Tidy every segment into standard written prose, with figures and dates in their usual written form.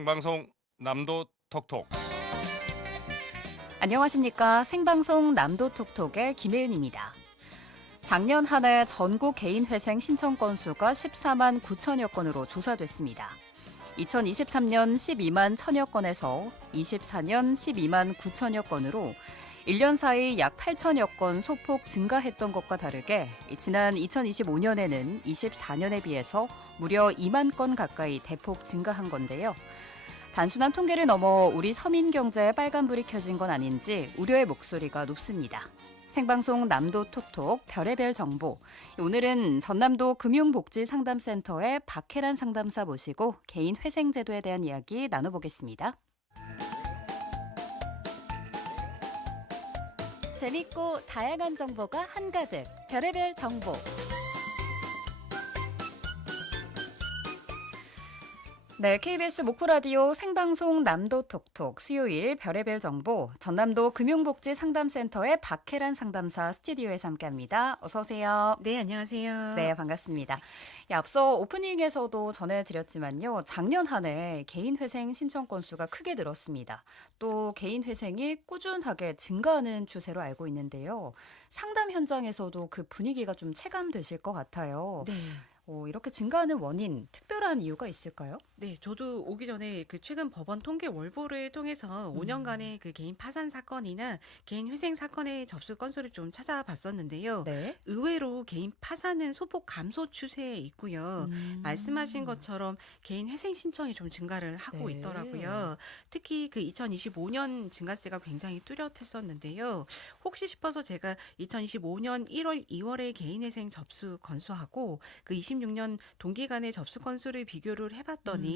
생방송 남도 톡톡. 안녕하십니까. 생방송 남도 톡톡의 김혜은입니다. 작년 한 해 전국 개인회생 신청 건수가 14만 9천여 건으로 조사됐습니다. 2023년 12만 1천여 건에서 24년 12만 9천여 건으로 1년 사이 약 8천여 건 소폭 증가했던 것과 다르게 지난 2025년에는 24년에 비해서 무려 2만 건 가까이 대폭 증가한 건데요. 단순한 통계를 넘어 우리 서민 경제에 빨간불이 켜진 건 아닌지 우려의 목소리가 높습니다. 생방송 남도 톡톡 별의별 정보. 오늘은 전남도 금융복지상담센터의 박혜란 상담사 모시고 개인 회생제도에 대한 이야기 나눠보겠습니다. 재밌고 다양한 정보가 한가득. 별의별 정보. 네, KBS 목포라디오 생방송 남도 톡톡 수요일 별의별 정보 전남도 금융복지상담센터의 박혜란 상담사 스튜디오에서 함께합니다. 어서 오세요. 네, 안녕하세요. 네, 반갑습니다. 앞서 오프닝에서도 전해드렸지만요. 작년 한 해 개인회생 신청 건수가 크게 늘었습니다. 또 개인회생이 꾸준하게 증가하는 추세로 알고 있는데요. 상담 현장에서도 그 분위기가 좀 체감되실 것 같아요. 네. 이렇게 증가하는 원인, 특별한 이유가 있을까요? 네, 저도 오기 전에 그 최근 법원 통계 월보를 통해서 5년간의 그 개인 파산 사건이나 개인 회생 사건의 접수 건수를 좀 찾아봤었는데요. 네. 의외로 개인 파산은 소폭 감소 추세에 있고요. 말씀하신 것처럼 개인 회생 신청이 좀 증가를 하고 네. 있더라고요. 특히 그 2025년 증가세가 굉장히 뚜렷했었는데요. 혹시 싶어서 제가 2025년 1월, 2월의 개인 회생 접수 건수하고 그 26년 동기간의 접수 건수를 비교를 해봤더니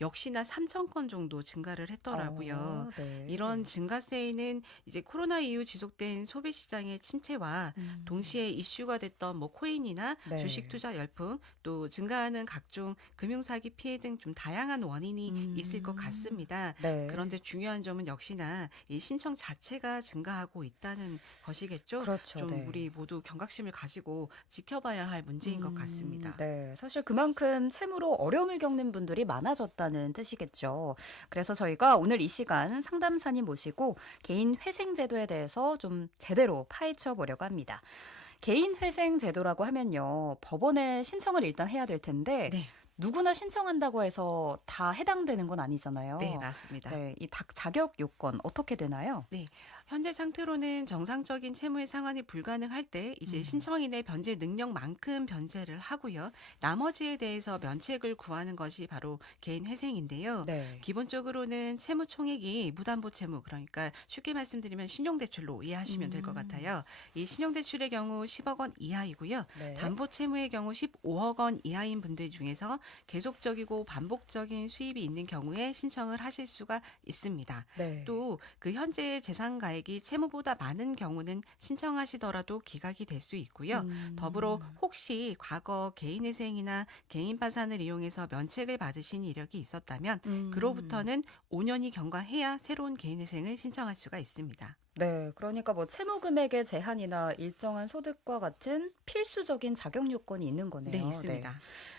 역시나 3천 건 정도 증가를 했더라고요. 네. 이런 증가세에는 이제 코로나 이후 지속된 소비 시장의 침체와 동시에 이슈가 됐던 뭐 코인이나 네. 주식 투자 열풍 또 증가하는 각종 금융 사기 피해 등 좀 다양한 원인이 있을 것 같습니다. 네. 그런데 중요한 점은 역시나 이 신청 자체가 증가하고 있다는 것이겠죠. 그렇죠. 좀 네. 우리 모두 경각심을 가지고 지켜봐야 할 문제인 것 같습니다. 네, 사실 그만큼 채무로 어려움을 겪는 분들이 많아졌다는 뜻이겠죠. 그래서 저희가 오늘 이 시간 상담사님 모시고 개인 회생 제도에 대해서 좀 제대로 파헤쳐 보려고 합니다. 개인 회생 제도라고 하면요, 법원에 신청을 일단 해야 될 텐데 네. 누구나 신청한다고 해서 다 해당되는 건 아니잖아요. 네, 맞습니다. 네, 이 자격 요건 어떻게 되나요? 네, 현재 상태로는 정상적인 채무의 상환이 불가능할 때 이제 신청인의 변제 능력만큼 변제를 하고요. 나머지에 대해서 면책을 구하는 것이 바로 개인 회생인데요. 네. 기본적으로는 채무 총액이 무담보 채무, 그러니까 쉽게 말씀드리면 신용대출로 이해하시면 될 것 같아요. 이 신용대출의 경우 10억 원 이하이고요. 네. 담보 채무의 경우 15억 원 이하인 분들 중에서 계속적이고 반복적인 수입이 있는 경우에 신청을 하실 수가 있습니다. 네. 또 그 현재 재산 가액이 채무보다 많은 경우는 신청하시더라도 기각이 될 수 있고요. 더불어 혹시 과거 개인회생이나 개인 파산을 이용해서 면책을 받으신 이력이 있었다면 그로부터는 5년이 경과해야 새로운 개인회생을 신청할 수가 있습니다. 네, 그러니까 뭐 채무 금액의 제한이나 일정한 소득과 같은 필수적인 자격 요건이 있는 거네요. 네, 있습니다.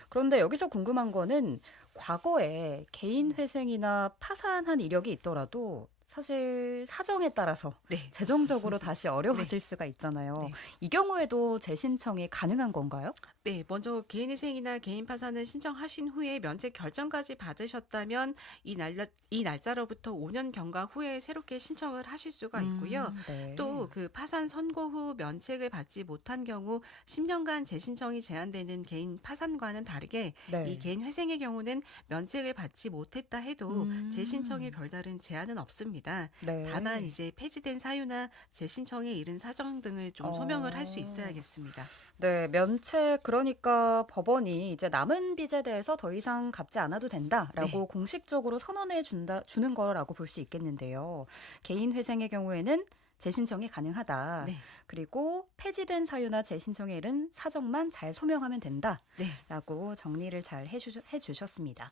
그런데 여기서 궁금한 거는 과거에 개인 회생이나 파산한 이력이 있더라도 사실 사정에 따라서 네. 재정적으로 다시 어려워질 수가 있잖아요. 네. 이 경우에도 재신청이 가능한 건가요? 네, 먼저 개인회생이나 개인 파산을 신청하신 후에 면책 결정까지 받으셨다면 이 날짜로부터 5년 경과 후에 새롭게 신청을 하실 수가 있고요. 네. 또 그 파산 선고 후 면책을 받지 못한 경우 10년간 재신청이 제한되는 개인 파산과는 다르게 네. 이 개인 회생의 경우는 면책을 받지 못했다 해도 재신청에 별다른 제한은 없습니다. 네. 다만 이제 폐지된 사유나 재신청에 이른 사정 등을 좀 소명을 할 수 있어야겠습니다. 네, 면책 그러니까 법원이 이제 남은 빚에 대해서 더 이상 갚지 않아도 된다라고 네. 공식적으로 선언해 주는 거라고 볼 수 있겠는데요. 개인 회생의 경우에는 재신청이 가능하다. 네. 그리고 폐지된 사유나 재신청에 이른 사정만 잘 소명하면 네. 된다라고 정리를 잘 해주셨습니다.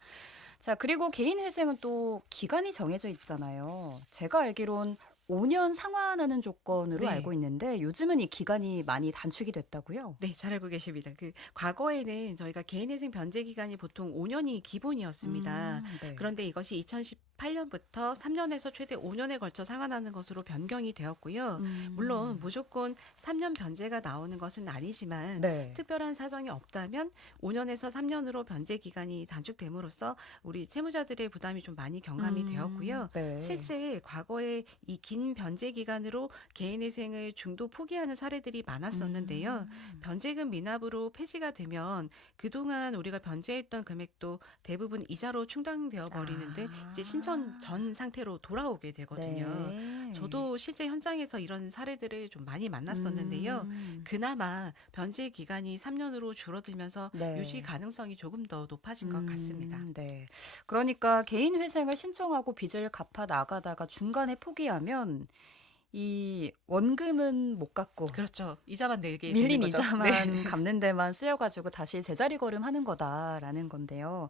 자, 그리고 개인 회생은 또 기간이 정해져 있잖아요. 제가 알기론 5년 상환하는 조건으로 네. 알고 있는데 요즘은 이 기간이 많많이 단축이 됐다고요? 네, 잘 알고 계십니다. 과거에는 저희가 개인회생 변제 기간이 보통 5년이 기본이었습니다. 네. 그런데 이것이 2018년부터 3년에서 최대 5년에 걸쳐 상환하는 것으로 변경이 되었고요. 물론 무조건 3년 변제가 나오는 것은 아니지만 네. 특별한 사정이 없다면 5년에서 3년으로 변제 기간이 단축됨으로써 우리 채무자들의 부담이 좀 많이 경감이 되었고요. 네. 실제 과거에 이 긴 변제 기간으로 개인회생을 중도 포기하는 사례들이 많았었는데요. 변제금 미납으로 폐지가 되면 그동안 우리가 변제했던 금액도 대부분 이자로 충당되어 버리는 등 이제 신청 전 상태로 돌아오게 되거든요. 네. 저도 실제 현장에서 이런 사례들을 좀 많이 만났었는데요. 그나마 변제 기간이 3년으로 줄어들면서 네. 유지 가능성이 조금 더 높아진 것 같습니다. 네. 그러니까 개인 회생을 신청하고 빚을 갚아 나가다가 중간에 포기하면 이 원금은 못 갚고 그렇죠. 이자만 내게 되는 밀린 거죠. 이자만 네. 갚는 데만 쓰여가지고 다시 제자리 걸음하는 거다라는 건데요.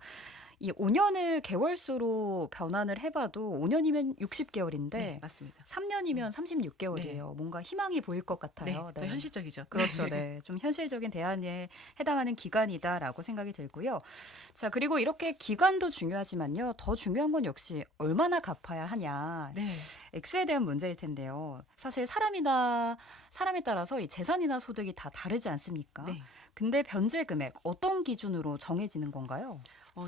이 5년을 개월수로 변환을 해봐도 5년이면 60개월인데 네, 맞습니다. 3년이면 네. 36개월이에요. 뭔가 희망이 보일 것 네, 같아요. 더 현실적이죠. 그렇죠. 네. 좀 현실적인 대안에 해당하는 기간이다라고 생각이 들고요. 자, 그리고 이렇게 기간도 중요하지만요. 더 중요한 건 역시 얼마나 갚아야 하냐. 네. 액수에 대한 문제일 텐데요. 사실 사람에 따라서 이 재산이나 소득이 다 다르지 않습니까? 네. 근데 변제 금액 어떤 기준으로 정해지는 건가요?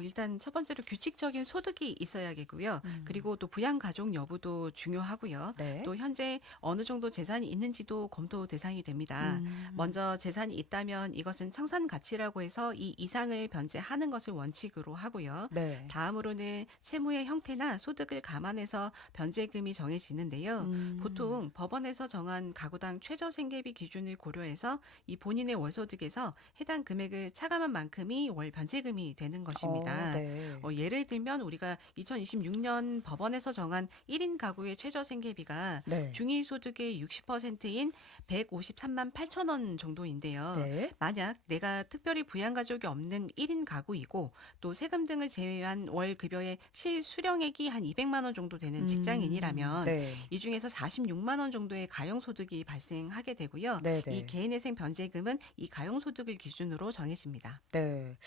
일단 첫 번째로 규칙적인 소득이 있어야겠고요. 그리고 또 부양 가족 여부도 중요하고요. 네. 또 현재 어느 정도 재산이 있는지도 검토 대상이 됩니다. 먼저 재산이 있다면 이것은 청산 가치라고 해서 이 이상을 변제하는 것을 원칙으로 하고요. 네. 다음으로는 채무의 형태나 소득을 감안해서 변제금이 정해지는데요. 보통 법원에서 정한 가구당 최저 생계비 기준을 고려해서 이 본인의 월소득에서 해당 금액을 차감한 만큼이 월 변제금이 되는 것입니다. 네. 예를 들면 우리가 2026년 법원에서 정한 1인 가구의 최저 생계비가 네. 중위소득의 60%인 153만 8천 원 정도인데요. 네. 만약 내가 특별히 부양가족이 없는 1인 가구이고 또 세금 등을 제외한 월 급여의 실수령액이 한 200만 원 정도 되는 직장인이라면 네. 이 중에서 46만 원 정도의 가용소득이 발생하게 되고요. 네. 이 개인회생 변제금은 이 가용소득을 기준으로 정해집니다. 네.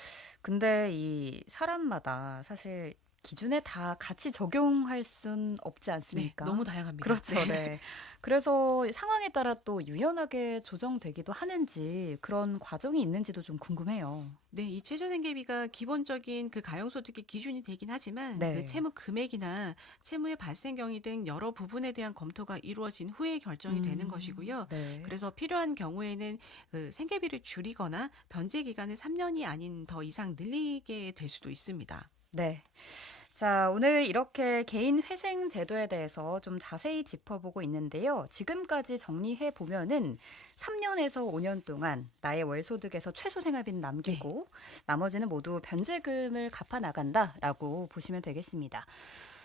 근데 이 사람마다 사실 기준에 다 같이 적용할 순 없지 네, 않습니까? 너무 다양합니다. 그렇죠. 네. 네. 그래서 상황에 따라 또 유연하게 조정되기도 하는지 그런 과정이 있는지도 좀 궁금해요. 네, 이 최저생계비가 기본적인 그 가용소득의 기준이 되긴 하지만 네. 그 채무 금액이나 채무의 발생 경위 등 여러 부분에 대한 검토가 이루어진 후에 결정이 되는 것이고요. 네. 그래서 필요한 경우에는 그 생계비를 줄이거나 변제 기간을 3년이 아닌 더 이상 늘리게 될 수도 있습니다. 네. 자, 오늘 이렇게 개인 회생 제도에 대해서 좀 자세히 짚어보고 있는데요. 지금까지 정리해 보면은 3년에서 5년 동안 나의 월소득에서 최소 생활비는 남기고 나머지는 모두 변제금을 갚아 나간다라고 보시면 되겠습니다.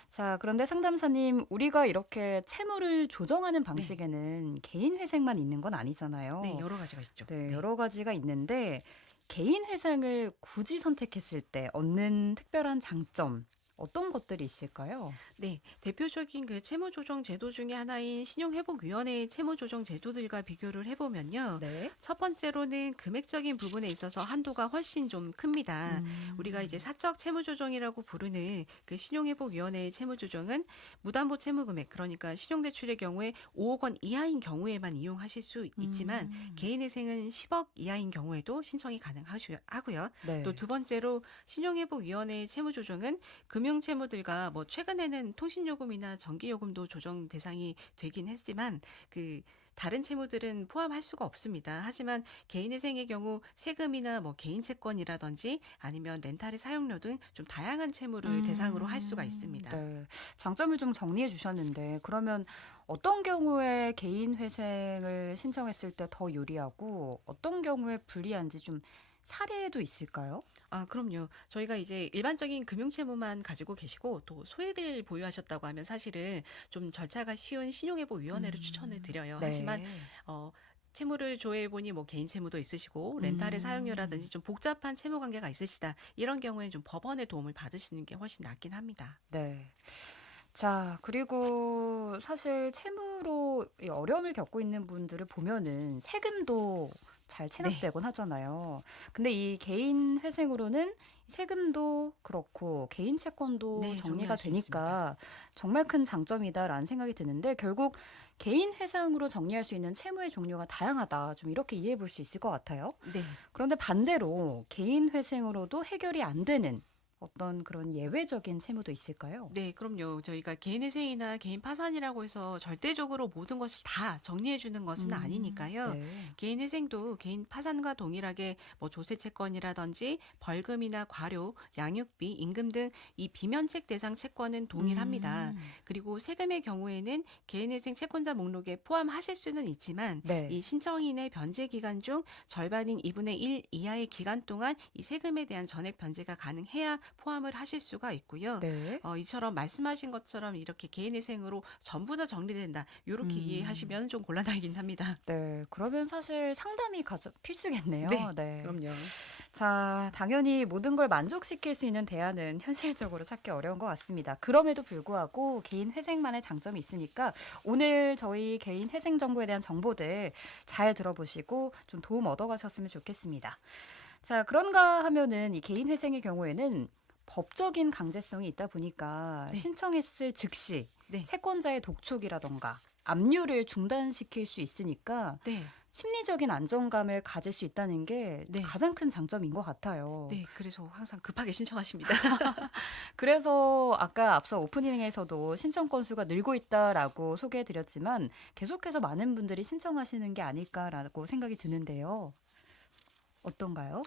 자, 그런데 상담사님, 우리가 이렇게 채무를 조정하는 방식에는 개인 회생만 있는 건 아니잖아요. 네, 여러 가지가 있죠. 네, 여러 가지가 있는데 개인 회생을 굳이 선택했을 때 얻는 특별한 장점 어떤 것들이 있을까요? 네, 대표적인 그 채무조정 제도 중에 하나인 신용회복위원회의 채무조정 제도들과 비교를 해보면요. 네. 첫 번째로는 금액적인 부분에 있어서 한도가 훨씬 좀 큽니다. 우리가 이제 사적 채무조정이라고 부르는 그 신용회복위원회의 채무조정은 무담보 채무금액, 그러니까 신용대출의 경우에 5억 원 이하인 경우에만 이용하실 수 있지만 개인회생은 10억 이하인 경우에도 신청이 가능하고요. 네. 또 두 번째로 신용회복위원회의 채무조정은 금융채무들과 뭐 최근에는 통신요금이나 전기요금도 조정 대상이 되긴 했지만 그 다른 채무들은 포함할 수가 없습니다. 하지만 개인회생의 경우 세금이나 뭐 개인채권이라든지 아니면 렌탈의 사용료 등 좀 다양한 채무를 대상으로 할 수가 있습니다. 네. 장점을 좀 정리해 주셨는데 그러면 어떤 경우에 개인 회생을 신청했을 때 더 유리하고 어떤 경우에 불리한지 좀 사례도 있을까요? 아, 그럼요. 저희가 이제 일반적인 금융채무만 가지고 계시고 또 소액을 보유하셨다고 하면 사실은 좀 절차가 쉬운 신용회복위원회를 추천을 드려요. 네. 하지만 채무를 조회해 보니 뭐 개인 채무도 있으시고 렌탈의 사용료라든지 좀 복잡한 채무 관계가 있으시다. 이런 경우에는 좀 법원의 도움을 받으시는 게 훨씬 낫긴 합니다. 네. 자, 그리고 사실 채무로 이 어려움을 겪고 있는 분들을 보면은 세금도 잘 네. 체납되곤 하잖아요. 근데 이 개인 회생으로는 세금도 그렇고 개인 채권도 네, 정리가 정리할 수 있습니다. 되니까 정말 큰 장점이다라는 생각이 드는데 결국 개인 회생으로 정리할 수 있는 채무의 종류가 다양하다. 좀 이렇게 이해해 볼 수 있을 것 같아요. 네. 그런데 반대로 개인 회생으로도 해결이 안 되는 어떤 그런 예외적인 채무도 있을까요? 네, 그럼요. 저희가 개인회생이나 개인 파산이라고 해서 절대적으로 모든 것을 다 정리해 주는 것은 아니니까요. 네. 개인회생도 개인 파산과 동일하게 뭐 조세채권이라든지 벌금이나 과료, 양육비, 임금 등 이 비면책 대상 채권은 동일합니다. 음. 그리고 세금의 경우에는 개인회생 채권자 목록에 포함하실 수는 있지만 네. 이 신청인의 변제 기간 중 절반인 2분의 1 이하의 기간 동안 이 세금에 대한 전액 변제가 가능해야 포함을 하실 수가 있고요. 네. 이처럼 말씀하신 것처럼 이렇게 개인회생으로 전부 다 정리된다. 요렇게 음. 이해하시면 좀 곤란하긴 합니다. 네. 그러면 사실 상담이 네, 필수겠네요. 네. 그럼요. 자, 당연히 모든 걸 만족시킬 수 있는 대안은 현실적으로 찾기 어려운 것 같습니다. 그럼에도 불구하고 개인 회생만의 장점이 있으니까 오늘 저희 개인 회생 정보에 대한 정보들 잘 들어보시고 좀 도움 얻어가셨으면 좋겠습니다. 자, 그런가 하면은 이 개인 회생의 경우에는 법적인 강제성이 있다 보니까 네, 신청했을 즉시 네, 채권자의 독촉이라던가 압류를 중단시킬 수 있으니까 네, 심리적인 안정감을 가질 수 있다는 게 네, 가장 큰 장점인 것 같아요. 네. 그래서 항상 급하게 신청하십니다. 그래서 아까 앞서 오프닝에서도 신청 건수가 늘고 있다라고 소개해드렸지만 계속해서 많은 분들이 신청하시는 게 아닐까라고 생각이 드는데요. 어떤가요?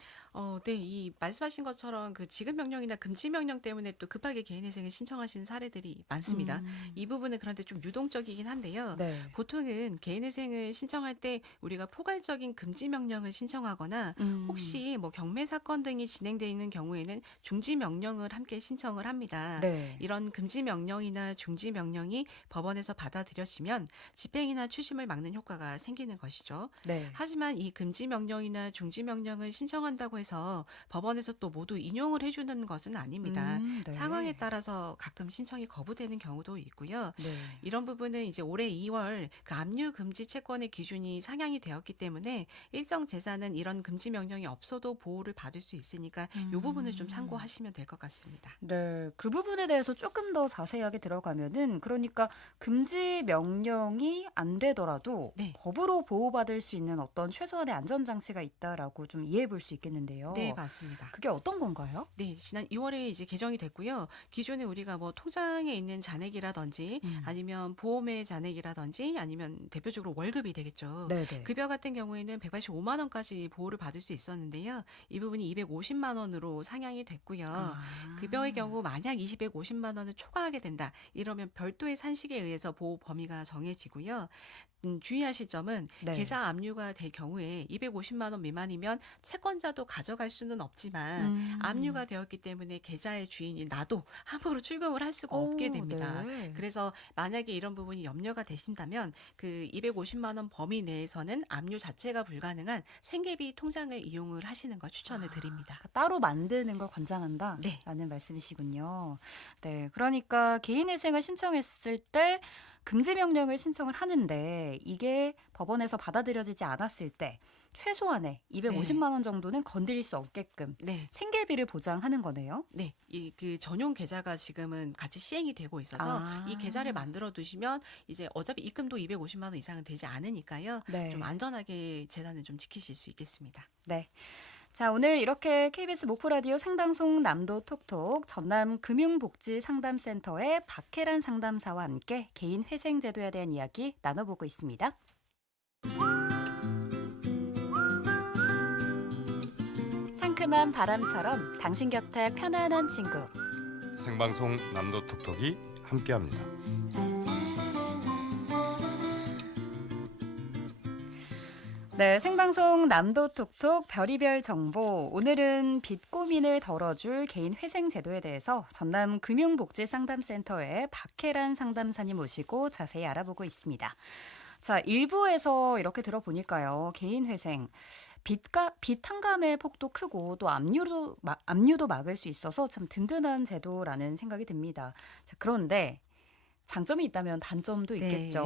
네. 이 말씀하신 것처럼 그 지급 명령이나 금지 명령 때문에 또 급하게 개인회생을 신청하시는 사례들이 많습니다. 음, 이 부분은 그런데 좀 유동적이긴 한데요. 네. 보통은 개인회생을 신청할 때 우리가 포괄적인 금지 명령을 신청하거나 음, 혹시 뭐 경매 사건 등이 진행되어 있는 경우에는 중지 명령을 함께 신청을 합니다. 네. 이런 금지 명령이나 중지 명령이 법원에서 받아들여지면 집행이나 추심을 막는 효과가 생기는 것이죠. 네. 하지만 이 금지 명령이나 중지 명령을 신청한다고 해서 법원에서 또 모두 인용을 해주는 것은 아닙니다. 상황에 네. 따라서 가끔 신청이 거부되는 경우도 있고요. 네. 이런 부분은 이제 올해 2월 그 압류 금지 채권의 기준이 상향이 되었기 때문에 일정 재산은 이런 금지 명령이 없어도 보호를 받을 수 있으니까 이 부분을 좀 음. 참고하시면 될 것 같습니다. 네, 그 부분에 대해서 조금 더 자세하게 들어가면은 그러니까 금지 명령이 안 되더라도 네. 법으로 보호받을 수 있는 어떤 최소한의 안전 장치가 있다라고 좀 이해해 볼 수 네, 있겠는데요. 맞습니다. 그게 어떤 건가요? 네, 지난 2월에 이제 개정이 됐고요. 기존에 우리가 뭐 통장에 있는 잔액이라든지 음. 아니면 보험의 잔액이라든지 아니면 대표적으로 월급이 되겠죠. 네네. 급여 같은 경우에는 185만 원까지 보호를 받을 수 있었는데요. 이 부분이 250만 원으로 상향이 됐고요. 급여의 아, 경우 만약 250만 원을 초과하게 된다. 이러면 별도의 산식에 의해서 보호 범위가 정해지고요. 주의하실 점은 네. 계좌 압류가 될 경우에 250만 원 미만이면 채권자도 가져갈 수는 없지만 압류가 되었기 때문에 계좌의 주인인 나도 함부로 출금을 할 수가 없게 오, 됩니다. 네. 그래서 만약에 이런 부분이 염려가 되신다면 그 250만 원 범위 내에서는 압류 자체가 불가능한 생계비 통장을 이용을 하시는 걸 추천을 드립니다. 그러니까 따로 만드는 걸 네. 권장한다라는 말씀이시군요. 네, 그러니까 개인회생을 신청했을 때 금지 명령을 신청을 하는데 이게 법원에서 받아들여지지 않았을 때 최소한의 네. 250만 원 정도는 건드릴 수 없게끔 네. 생계비를 보장하는 거네요. 네, 이 그 전용 계좌가 지금은 같이 시행이 되고 있어서 이 계좌를 아, 만들어 두시면 이제 어차피 입금도 250만 원 이상은 되지 않으니까요. 좀 네. 안전하게 재산을 좀 지키실 수 있겠습니다. 네. 자, 오늘 이렇게 KBS 목포라디오 생방송 남도 톡톡 전남 금융복지상담센터의 박혜란 상담사와 함께 개인 회생 제도에 대한 이야기 나눠보고 있습니다. 상큼한 바람처럼 당신 곁에 편안한 친구. 생방송 남도 톡톡이 함께합니다. 네, 생방송 남도 톡톡 별이별 정보. 오늘은 빚 고민을 덜어줄 개인 회생 제도에 대해서 전남 금융복지상담센터의 박혜란 상담사님 모시고 자세히 알아보고 있습니다. 자, 일부에서 이렇게 들어보니까요. 개인 회생. 빚 탕감의 폭도 크고 또 압류도 막을 수 있어서 참 든든한 제도라는 생각이 듭니다. 자, 그런데 장점이 있다면 단점도 네. 있겠죠.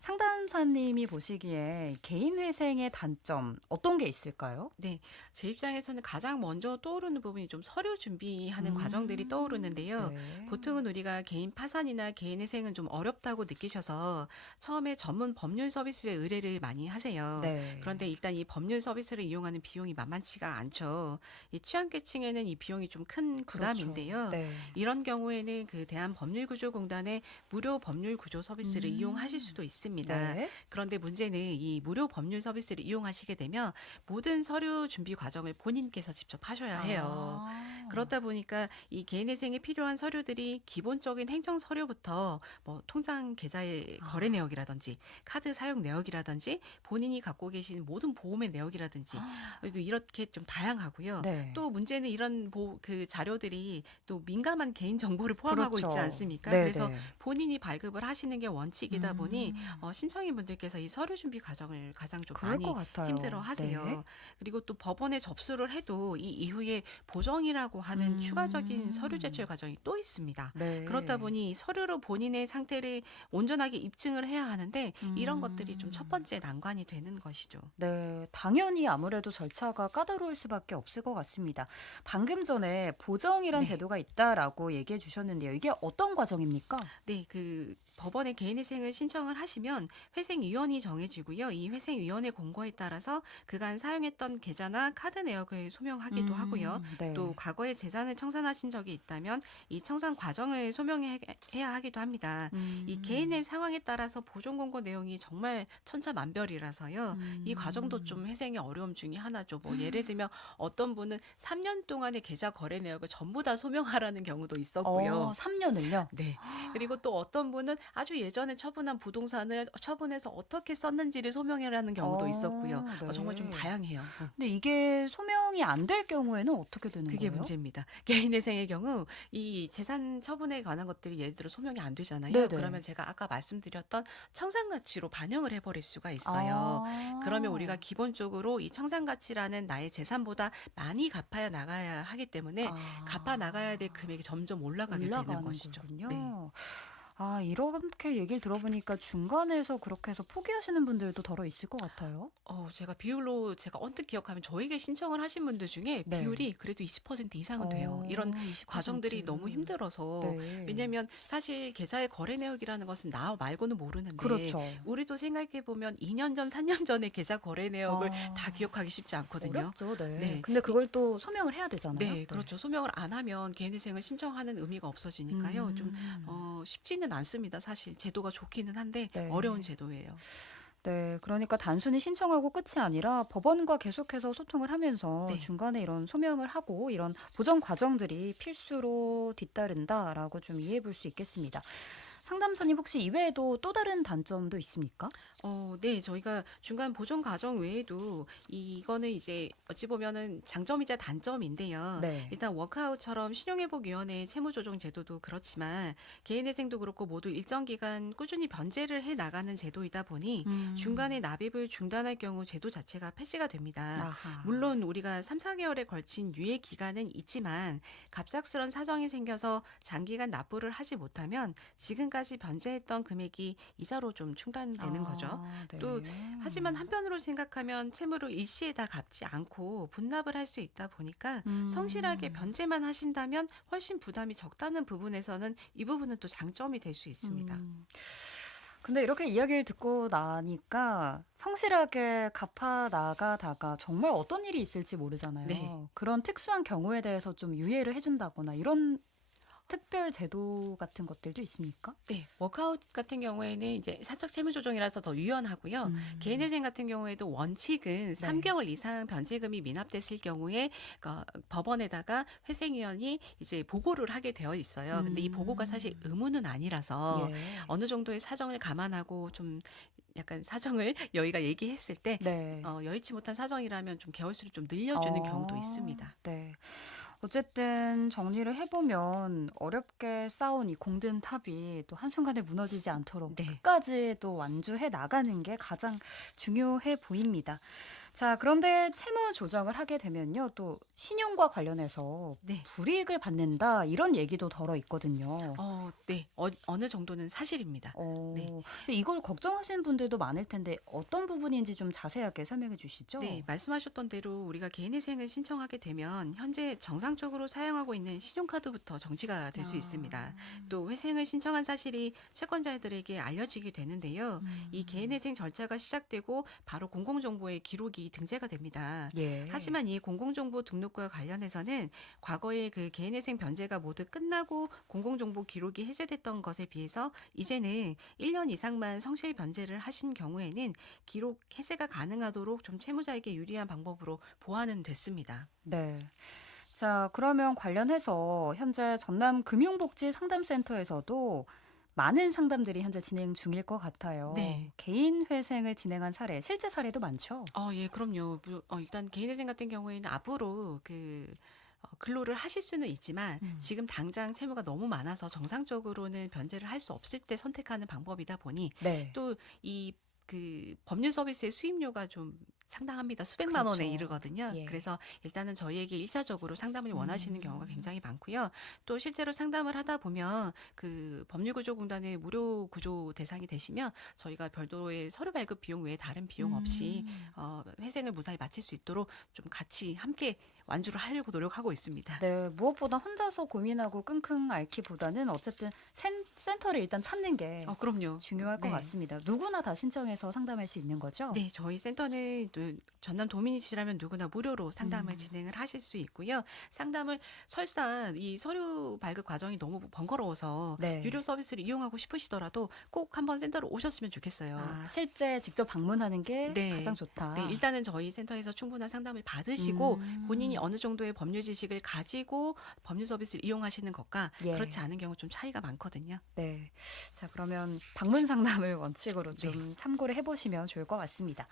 상담사님이 보시기에 개인 회생의 단점 어떤 게 있을까요? 네, 제 입장에서는 가장 먼저 떠오르는 부분이 좀 서류 준비하는 과정들이 떠오르는데요. 네. 보통은 우리가 개인 파산이나 개인 회생은 좀 어렵다고 느끼셔서 처음에 전문 법률 서비스의 의뢰를 많이 하세요. 네. 그런데 일단 이 법률 서비스를 이용하는 비용이 만만치가 않죠. 이 취약계층에는 이 비용이 좀 큰 부담인데요. 그렇죠. 네. 이런 경우에는 그 대한법률구조공단의 무료 법률 구조 서비스를 이용하실 수도 있습니다. 네. 그런데 문제는 이 무료 법률 서비스를 이용하시게 되면 모든 서류 준비 과정을 본인께서 직접 하셔야 해요. 아. 그렇다 보니까 이 개인회생에 필요한 서류들이 기본적인 행정 서류부터 뭐 통장 계좌의 거래 내역이라든지 카드 사용 내역이라든지 본인이 갖고 계신 모든 보험의 내역이라든지 그리고 이렇게 좀 다양하고요. 네. 또 문제는 이런 그 자료들이 또 민감한 개인 정보를 포함하고 그렇죠. 있지 않습니까? 네, 그래서 네. 본인이 발급을 하시는 게 원칙이다 보니 신청인분들께서 이 서류 준비 과정을 가장 좀 그럴 많이 것 같아요. 힘들어 하세요. 네. 그리고 또 법원에 접수를 해도 이 이후에 보정이라고 하는 추가적인 서류 제출 과정이 또 있습니다. 네. 그렇다 보니 서류로 본인의 상태를 온전하게 입증을 해야 하는데 이런 것들이 좀 첫 번째 난관이 되는 것이죠. 네, 당연히 아무래도 절차가 까다로울 수밖에 없을 것 같습니다. 방금 전에 보정이란 네. 제도가 있다라고 얘기해 주셨는데요. 이게 어떤 과정입니까? 네, 그 법원에 개인회생을 신청을 하시면 회생위원이 정해지고요. 이 회생위원회 공고에 따라서 그간 사용했던 계좌나 카드 내역을 소명하기도 하고요. 네. 또 과거에 재산을 청산하신 적이 있다면 이 청산 과정을 소명해야 하기도 합니다. 이 개인의 상황에 따라서 보존 공고 내용이 정말 천차만별이라서요. 이 과정도 좀 회생의 어려움 중에 하나죠. 뭐 예를 들면 어떤 분은 3년 동안의 계좌 거래 내역을 전부 다 소명하라는 경우도 있었고요. 3년을요? 네. 그리고 또 어떤 분은 아주 예전에 처분한 부동산을 처분해서 어떻게 썼는지를 소명해라는 경우도 있었고요. 네. 정말 좀 다양해요. 근데 이게 소명이 안 될 경우에는 어떻게 되는 그게 거예요? 문제입니다. 개인회생의 경우 이 재산 처분에 관한 것들이 예를 들어 소명이 안 되잖아요. 네네. 그러면 제가 아까 말씀드렸던 청산가치로 반영을 해버릴 수가 있어요. 그러면 우리가 기본적으로 이 청산가치라는 나의 재산보다 많이 갚아야 나가야 하기 때문에 갚아 나가야 될 금액이 점점 올라가게 되는 것이죠. 거군요. 네. 이렇게 얘기를 들어보니까 중간에서 그렇게 해서 포기하시는 분들도 더러 있을 것 같아요. 제가 비율로 제가 언뜻 기억하면 저에게 신청을 하신 분들 중에 네. 비율이 그래도 20% 이상은 돼요. 이런 20%. 과정들이 너무 힘들어서 네. 왜냐하면 사실 계좌의 거래 내역이라는 것은 나 말고는 모르는데 그렇죠. 우리도 생각해 보면 2년 전, 3년 전의 계좌 거래 내역을 아. 다 기억하기 쉽지 않거든요. 어렵죠, 네. 네. 근데 그걸 또 소명을 해야 되잖아요. 네, 그렇죠. 소명을 안 하면 개인회생을 신청하는 의미가 없어지니까요. 좀 쉽지는 않습니다. 사실 제도가 좋기는 한데 네. 어려운 제도예요. 네, 그러니까 단순히 신청하고 끝이 아니라 법원과 계속해서 소통을 하면서 네. 중간에 이런 소명을 하고 이런 보정 과정들이 필수로 뒤따른다라고 좀 이해해 볼 수 있겠습니다. 상담사님 혹시 이외에도 또 다른 단점도 있습니까? 네, 저희가 중간 보존 과정 외에도 이거는 이제 어찌 보면은 장점이자 단점인데요. 네. 일단 워크아웃처럼 신용회복위원회 채무조정 제도도 그렇지만 개인회생도 그렇고 모두 일정 기간 꾸준히 변제를 해 나가는 제도이다 보니 중간에 납입을 중단할 경우 제도 자체가 폐지가 됩니다. 아하. 물론 우리가 3, 4개월에 걸친 유예 기간은 있지만 갑작스런 사정이 생겨서 장기간 납부를 하지 못하면 지금까지 변제했던 금액이 이자로 좀 충당되는 거죠. 네. 또 하지만 한편으로 생각하면 채무를 일시에 다 갚지 않고 분납을 할 수 있다 보니까 성실하게 변제만 하신다면 훨씬 부담이 적다는 부분에서는 이 부분은 또 장점이 될 수 있습니다. 근데 이렇게 이야기를 듣고 나니까 성실하게 갚아 나가다가 정말 어떤 일이 있을지 모르잖아요. 네. 그런 특수한 경우에 대해서 좀 유예를 해준다거나 이런 특별 제도 같은 것들도 있습니까? 네, 워크아웃 같은 경우에는 이제 사적 채무 조정이라서 더 유연하고요. 개인회생 같은 경우에도 원칙은 3개월 이상 변제금이 미납됐을 경우에 법원에다가 회생위원이 이제 보고를 하게 되어 있어요. 근데 이 보고가 사실 의무는 아니라서 예. 어느 정도의 사정을 감안하고 좀 약간 사정을 여의가 얘기했을 때 네. 여의치 못한 사정이라면 좀 개월수를 좀 늘려주는 경우도 있습니다. 네. 어쨌든 정리를 해보면 어렵게 쌓은 이 공든 탑이 또 한순간에 무너지지 않도록 네. 끝까지 또 완주해 나가는 게 가장 중요해 보입니다. 자, 그런데 채무 조정을 하게 되면요. 또 신용과 관련해서 네. 불이익을 받는다 이런 얘기도 덜어 있거든요. 네. 어느 정도는 사실입니다. 네. 근데 이걸 걱정하시는 분들도 많을 텐데 어떤 부분인지 좀 자세하게 설명해 주시죠. 네, 말씀하셨던 대로 우리가 개인회생을 신청하게 되면 현재 정상적으로 사용하고 있는 신용카드부터 정지가 될 수 있습니다. 또 회생을 신청한 사실이 채권자들에게 알려지게 되는데요. 이 개인회생 절차가 시작되고 바로 공공정보에 기록이 등재가 됩니다. 예. 하지만 이 공공정보 등록과 관련해서는 과거에 그 개인회생 변제가 모두 끝나고 공공정보 기록이 해제됐던 것에 비해서 이제는 1년 이상만 성실 변제를 하신 경우에는 기록 해제가 가능하도록 좀 채무자에게 유리한 방법으로 보완은 됐습니다. 네. 자, 그러면 관련해서 현재 전남 금융복지 상담센터에서도 많은 상담들이 현재 진행 중일 것 같아요. 네. 개인 회생을 진행한 사례, 실제 사례도 많죠? 예, 그럼요. 일단 개인회생 같은 경우에는 앞으로 근로를 하실 수는 있지만 지금 당장 채무가 너무 많아서 정상적으로는 변제를 할 수 없을 때 선택하는 방법이다 보니 네. 또 법률 서비스의 수임료가 좀 상당합니다. 수백만 원에 그렇죠. 이르거든요. 예. 그래서 일단은 저희에게 1차적으로 상담을 원하시는 경우가 굉장히 많고요. 또 실제로 상담을 하다 보면 그 법률구조공단의 무료 구조 대상이 되시면 저희가 별도의 서류 발급 비용 외에 다른 비용 없이 회생을 무사히 마칠 수 있도록 좀 같이 함께 완주를 하려고 노력하고 있습니다. 네, 무엇보다 혼자서 고민하고 끙끙 앓기보다는 어쨌든 센터를 일단 찾는 게 그럼요. 중요할 것 네. 같습니다. 누구나 다 신청해서 상담할 수 있는 거죠? 네, 저희 센터는 또 전남 도민이시라면 누구나 무료로 상담을 진행을 하실 수 있고요. 상담을 설사 이 서류 발급 과정이 너무 번거로워서 네. 유료 서비스를 이용하고 싶으시더라도 꼭 한번 센터로 오셨으면 좋겠어요. 아, 실제 직접 방문하는 게 네. 가장 좋다. 네, 일단은 저희 센터에서 충분한 상담을 받으시고 본인이 어느 정도의 법률 지식을 가지고 법률 서비스를 이용하시는 것과 예. 그렇지 않은 경우 좀 차이가 많거든요. 네. 자, 그러면 방문 상담을 원칙으로 좀 참고를 해보시면 좋을 것 같습니다.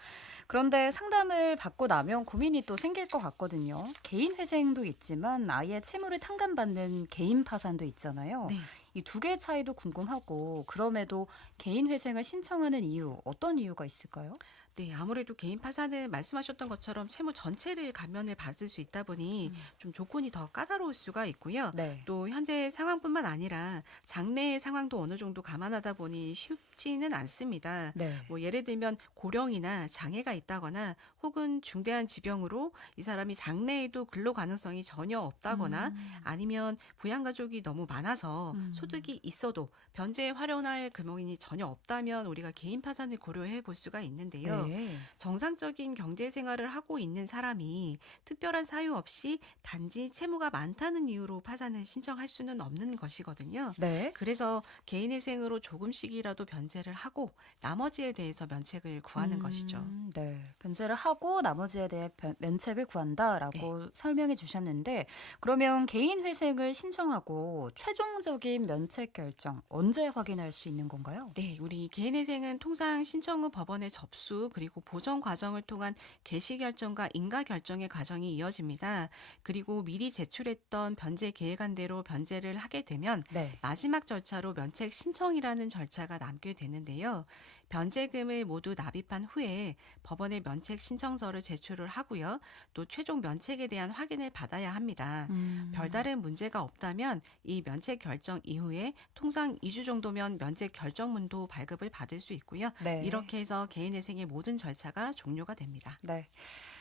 그런데 상담을 받고 나면 고민이 또 생길 것 같거든요. 개인 회생도 있지만 아예 채무를 탕감받는 개인 파산도 있잖아요. 네. 이 두 개의 차이도 궁금하고 그럼에도 개인 회생을 신청하는 이유, 어떤 이유가 있을까요? 네, 아무래도 개인 파산은 말씀하셨던 것처럼 채무 전체를 감면을 받을 수 있다 보니 좀 조건이 더 까다로울 수가 있고요. 네. 또 현재 상황뿐만 아니라 장래의 상황도 어느 정도 감안하다 보니 쉽지는 않습니다. 네. 뭐 예를 들면 고령이나 장애가 있다거나 혹은 중대한 지병으로 이 사람이 장래에도 근로 가능성이 전혀 없다거나 아니면 부양가족이 너무 많아서 소득이 있어도 변제에 활용할 금융이 전혀 없다면 우리가 개인 파산을 고려해 볼 수가 있는데요. 네. 정상적인 경제 생활을 하고 있는 사람이 특별한 사유 없이 단지 채무가 많다는 이유로 파산을 신청할 수는 없는 것이거든요. 네. 그래서 개인회생으로 조금씩이라도 변제를 하고 나머지에 대해서 면책을 구하는 것이죠. 네. 변제를 하고 나머지에 대해 면책을 구한다라고 설명해 주셨는데 그러면 개인 회생을 신청하고 최종적인 면책 결정 언제 확인할 수 있는 건가요? 네, 우리 개인회생은 통상 신청 후 법원에 접수 그리고 보정 과정을 통한 개시 결정과 인가 결정의 과정이 이어집니다. 그리고 미리 제출했던 변제 계획안대로 변제를 하게 되면 네. 마지막 절차로 면책 신청이라는 절차가 남게 되는데요. 변제금을 모두 납입한 후에 법원에 면책 신청서를 제출을 하고요. 또 최종 면책에 대한 확인을 받아야 합니다. 별다른 문제가 없다면 이 면책 결정 이후에 통상 2주 정도면 면책 결정문도 발급을 받을 수 있고요. 네. 이렇게 해서 개인회생의 모든 절차가 종료가 됩니다. 네.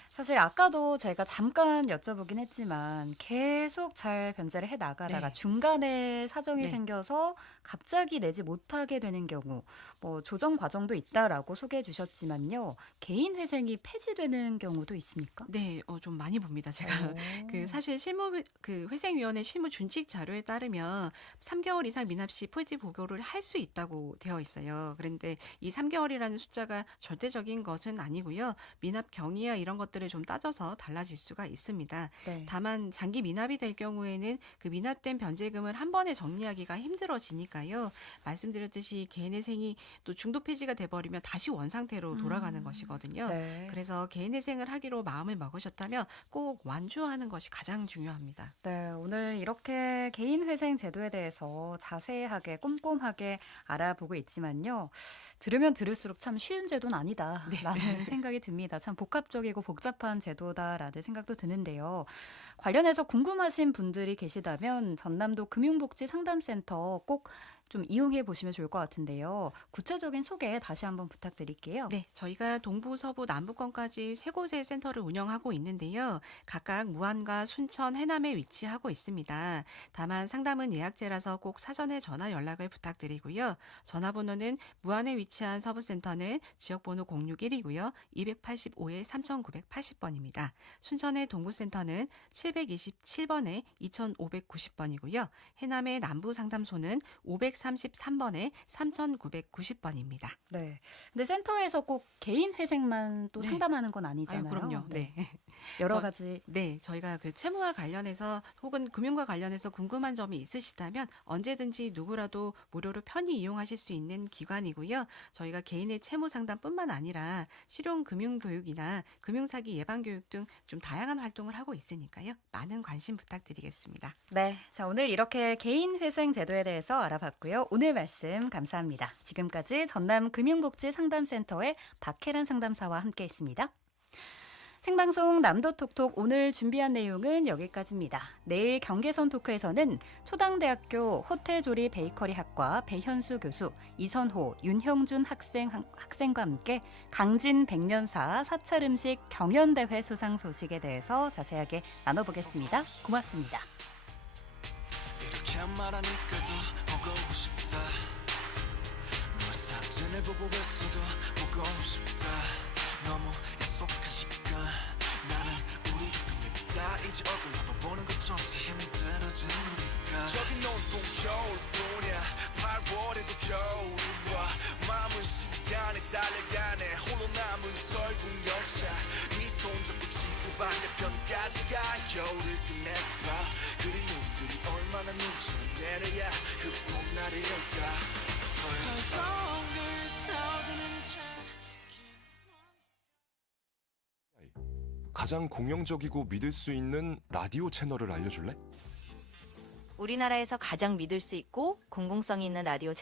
사실 아까도 제가 잠깐 여쭤보긴 했지만 계속 잘 변제를 해 나가다가 네. 중간에 사정이 네. 생겨서 갑자기 내지 못하게 되는 경우 뭐 조정 과정도 있다라고 소개해 주셨지만요. 개인 회생이 폐지되는 경우도 있습니까? 네, 좀 많이 봅니다. 제가 사실 회생위원회 실무 준칙 자료에 따르면 3개월 이상 미납 시 폐지 보고를 할 수 있다고 되어 있어요. 그런데 이 3개월이라는 숫자가 절대적인 것은 아니고요. 미납 경위야 이런 것들을 기간을 좀 따져서 달라질 수가 있습니다. 네. 다만 장기 미납이 될 경우에는 그 미납된 변제금을 한 번에 정리하기가 힘들어지니까요. 말씀드렸듯이 개인회생이 또 중도 폐지가 돼버리면 다시 원상태로 돌아가는 것이거든요. 네. 그래서 개인회생을 하기로 마음을 먹으셨다면 꼭 완주하는 것이 가장 중요합니다. 네, 오늘 이렇게 개인회생 제도에 대해서 자세하게 꼼꼼하게 알아보고 있지만요. 들으면 들을수록 참 쉬운 제도는 아니다라는 생각이 듭니다. 참 복합적이고 복잡한 제도다라는 생각도 드는데요. 관련해서 궁금하신 분들이 계시다면 전남도 금융복지상담센터 꼭 좀 이용해 보시면 좋을 것 같은데요. 구체적인 소개 다시 한번 부탁드릴게요. 네, 저희가 동부, 서부, 남부권까지 세 곳의 센터를 운영하고 있는데요. 각각 무안과 순천, 해남에 위치하고 있습니다. 다만 상담은 예약제라서 꼭 사전에 전화 연락을 부탁드리고요. 전화번호는 무안에 위치한 서부센터는 지역번호 061이고요. 285에 3980번입니다. 순천의 동부센터는 727번에 2590번이고요. 해남의 남부상담소는 533번에 3990번입니다. 네. 근데 센터에서 꼭 개인 회생만 또 네. 상담하는 건 아니잖아요. 그럼요. 네. 여러 저- 가지. 네, 저희가 그 채무와 관련해서 혹은 금융과 관련해서 궁금한 점이 있으시다면 언제든지 누구라도 무료로 편히 이용하실 수 있는 기관이고요. 저희가 개인의 채무 상담뿐만 아니라 실용 금융 교육이나 금융사기 예방 교육 등 좀 다양한 활동을 하고 있으니까요. 많은 관심 부탁드리겠습니다. 네. 자, 오늘 이렇게 개인 회생 제도에 대해서 알아봤고요. 오늘 말씀 감사합니다. 지금까지 전남 금융복지상담센터의 박혜란 상담사와 함께 했습니다. 생방송 남도톡톡 오늘 준비한 내용은 여기까지입니다. 내일 경계선 토크에서는 초당대학교 호텔조리 베이커리 학과 배현수 교수, 이선호, 윤형준 학생과 함께 강진 백년사 사찰음식 경연대회 수상 소식에 대해서 자세하게 나눠보겠습니다. 고맙습니다. 이렇게 말하니까 더 보고 싶다. 너의 사진을 보고 있어도 보고 싶다. 너무 약속한 시간 나는 우리가 밉다. 이제 얼굴 한번 보는 것조차 힘들어진 우리가 저기 온통 겨울뿐이야. 8월에도 겨울이 와. 마음은 시간에 달려가네. 홀로 남은 설국 열차. 네 손잡고 지구 반대편까지 가. 겨울을 끝내봐. 그리움들이 얼마나 눈처럼 내려야 그 봄날이 올까. 벌렁을 떠드는 가장 공영적이고 믿을 수 있는 라디오 채널을 알려줄래? 우리나라에서 가장 믿을 수 있고 공공성이 있는 라디오 채널